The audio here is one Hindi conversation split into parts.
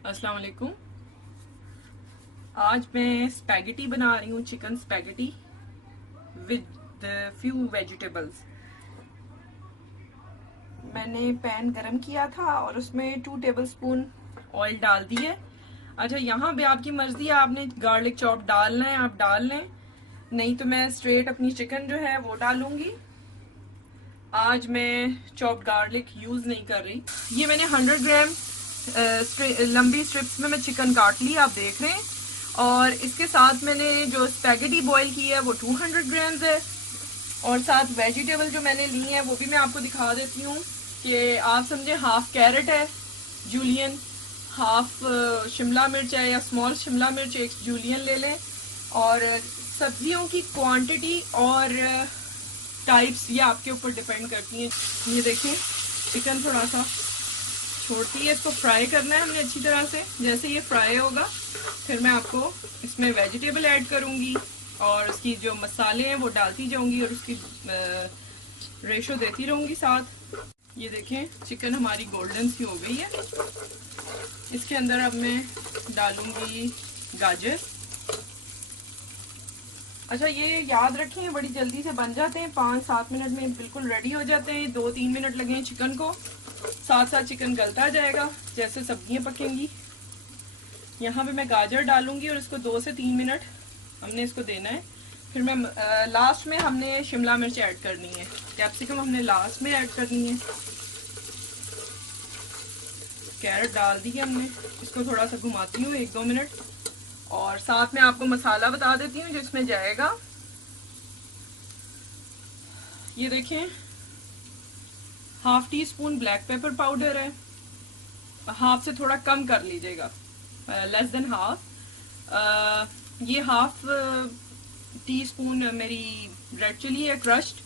अस्सलाम वालेकुम। आज मैं स्पैगेटी बना रही हूँ, chicken spaghetti with few vegetables. मैंने पैन गरम किया था और उसमें 2 टेबलस्पून ऑयल डाल दी है। अच्छा, यहाँ पे आपकी मर्जी है, आपने गार्लिक चॉप डालना है आप डाल लें, नहीं तो मैं स्ट्रेट अपनी चिकन जो है वो डालूंगी। आज मैं चॉप गार्लिक यूज नहीं कर रही। ये मैंने 100 ग्राम लंबी स्ट्रिप्स में मैं चिकन काट ली, आप देख रहे हैं। और इसके साथ मैंने जो स्पैगेटी बॉईल की है वो 200 ग्राम्स है। और साथ वेजिटेबल जो मैंने ली है वो भी मैं आपको दिखा देती हूँ कि आप समझे, हाफ कैरेट है जूलियन, हाफ शिमला मिर्च है या स्मॉल शिमला मिर्च एक जूलियन ले लें। और सब्जियों की क्वांटिटी और टाइप्स ये आपके ऊपर डिपेंड करती हैं। ये देखें, चिकन थोड़ा सा छोड़ती है, इसको फ्राई करना है हमने अच्छी तरह से। जैसे ये फ्राई होगा फिर मैं आपको इसमें वेजिटेबल ऐड करूंगी और उसकी जो मसाले हैं वो डालती जाऊंगी और उसकी रेशो देती रहूंगी साथ। ये देखें, चिकन हमारी गोल्डन सी हो गई है। इसके अंदर अब मैं डालूंगी गाजर। अच्छा, ये याद रखें बड़ी जल्दी से बन जाते हैं, 5-7 मिनट में बिल्कुल रेडी हो जाते हैं। 2-3 मिनट लगे चिकन को, साथ साथ चिकन गलता जाएगा जैसे सब्जियां पकेंगी। यहाँ पे मैं गाजर डालूंगी और इसको 2 से 3 मिनट हमने इसको देना है। फिर मैं लास्ट में हमने शिमला मिर्च ऐड करनी है, कैप्सिकम हमने लास्ट में ऐड करनी है। कैरेट डाल दी है हमने, इसको थोड़ा सा घुमाती हूँ 1-2 मिनट। और साथ में आपको मसाला बता देती हूँ जिसमें जाएगा। ये देखें, half tea spoon black pepper powder है, हाफ से थोड़ा कम कर लीजिएगा, लेस देन हाफ। ये हाफ टी स्पून मेरी रेड चिली है क्रश्ड।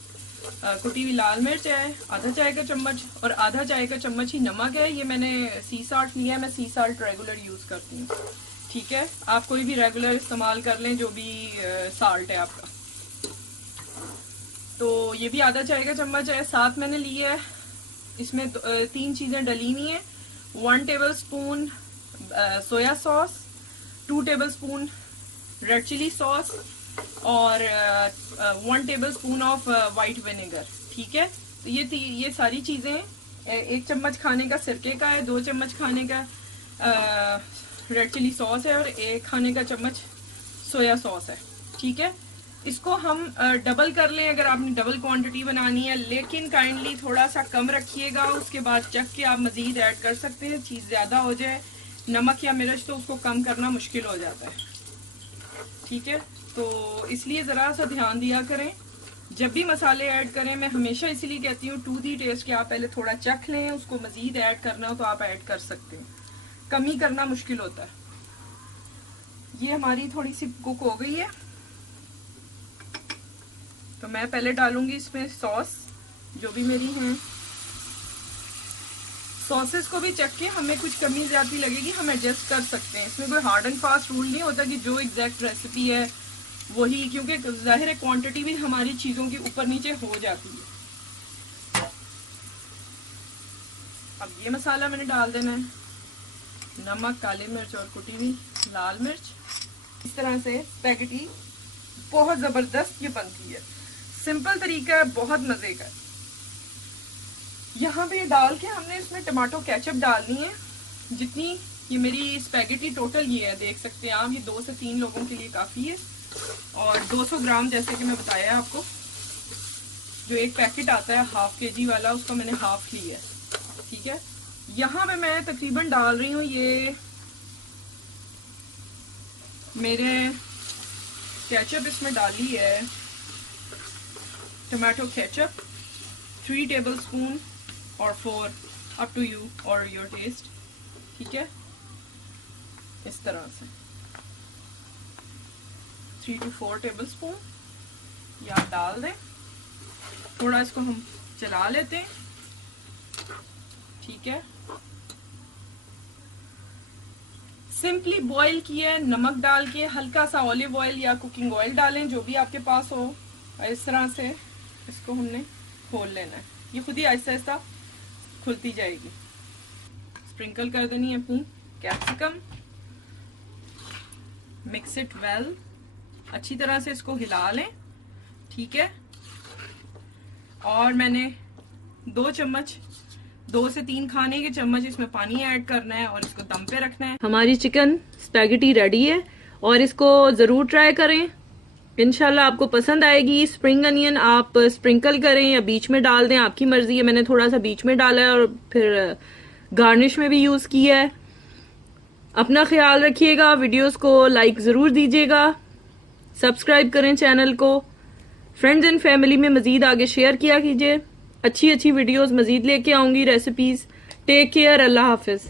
कुटी हुई लाल मिर्च है आधा चाय का चम्मच, और आधा चाय का चम्मच ही नमक है। ये मैंने सी साल्ट लिया है, मैं सी साल्ट रेगुलर यूज करती हूँ। ठीक है, आप कोई भी रेगुलर इस्तेमाल कर लें जो भी साल्ट है आपका। तो ये भी आधा चाय का चम्मच है। साथ मैंने लिया है, इसमें 3 चीजें डली हुई हैं। 1 tablespoon soya sauce, 2 tablespoon red chilli sauce और 1 tablespoon of white vinegar. ठीक है, तो ये सारी चीजें 1 चम्मच खाने का सिरके का है, 2 चम्मच खाने का रेड चिली सॉस है और 1 खाने का चम्मच सोया सॉस है। ठीक है, इसको हम डबल कर लें अगर आपने डबल क्वांटिटी बनानी है, लेकिन काइंडली थोड़ा सा कम रखिएगा। उसके बाद चख के आप मजीद ऐड कर सकते हैं। चीज़ ज़्यादा हो जाए नमक या मिर्च तो उसको कम करना मुश्किल हो जाता है। ठीक है, तो इसलिए ज़रा सा ध्यान दिया करें जब भी मसाले ऐड करें। मैं हमेशा इसीलिए कहती हूँ टू दी टेस्ट के आप पहले थोड़ा चख लें, उसको मजीद ऐड करना हो तो आप ऐड कर सकते हैं, कमी करना मुश्किल होता है। ये हमारी थोड़ी सी कुक हो गई है, तो मैं पहले डालूंगी इसमें सॉस जो भी मेरी हैं। सॉसेस को भी चख के हमें कुछ कमी ज्यादा लगेगी हम एडजस्ट कर सकते हैं। इसमें कोई हार्ड एंड फास्ट रूल नहीं होता कि जो एग्जैक्ट रेसिपी है वही, क्योंकि जाहिर है क्वांटिटी भी हमारी चीजों की ऊपर नीचे हो जाती है। अब ये मसाला मैंने डाल देना है, नमक, काली मिर्च और कुटी हुई लाल मिर्च। इस तरह से स्पैगेटी बहुत जबरदस्त ये बनती है, सिंपल तरीका है, बहुत मजे का। यहाँ पे डाल के हमने इसमें टमाटो केचप डालनी है। जितनी ये मेरी स्पैगेटी टोटल ये है, देख सकते हैं आप, ये 2 से 3 लोगों के लिए काफ़ी है। और 200 ग्राम जैसे कि मैं बताया है आपको, जो एक पैकेट आता है हाफ केजी वाला, उसका मैंने हाफ लिया है। ठीक है, यहाँ पे मैं तकरीबन डाल रही हूँ, ये मेरे केचप इसमें डाली है, टमाटो केचप 3 टेबल स्पून और 4, अप टू यू और योर टेस्ट। ठीक है, इस तरह से 3 to 4 टेबल स्पून ये आप डाल दें। थोड़ा इसको हम चला लेते हैं। ठीक है, सिंपली बॉईल किया, नमक डाल के, हल्का सा ऑलिव ऑयल या कुकिंग ऑयल डालें जो भी आपके पास हो। इस तरह से इसको हमने खोल लेना है, ये खुद ही आहिस्ता आहिस्ता खुलती जाएगी। स्प्रिंकल कर देनी है अपनी कैप्सिकम, मिक्स इट वेल, अच्छी तरह से इसको हिला लें, ठीक है। और मैंने 2 से 3 खाने के चम्मच इसमें पानी ऐड करना है और इसको दम पे रखना है। हमारी चिकन स्पैगेटी रेडी है और इसको जरूर ट्राई करें, इंशाल्लाह आपको पसंद आएगी। स्प्रिंग अनियन आप स्प्रिंकल करें या बीच में डाल दें, आपकी मर्जी है। मैंने थोड़ा सा बीच में डाला है और फिर गार्निश में भी यूज किया है। अपना ख्याल रखिएगा, वीडियोस को लाइक जरूर दीजिएगा, सब्सक्राइब करें चैनल को, फ्रेंड्स एंड फैमिली में मजीद आगे शेयर किया कीजिए। अच्छी वीडियोस मजीद लेके आऊंगी, रेसिपीज। टेक केयर, अल्लाह हाफिज।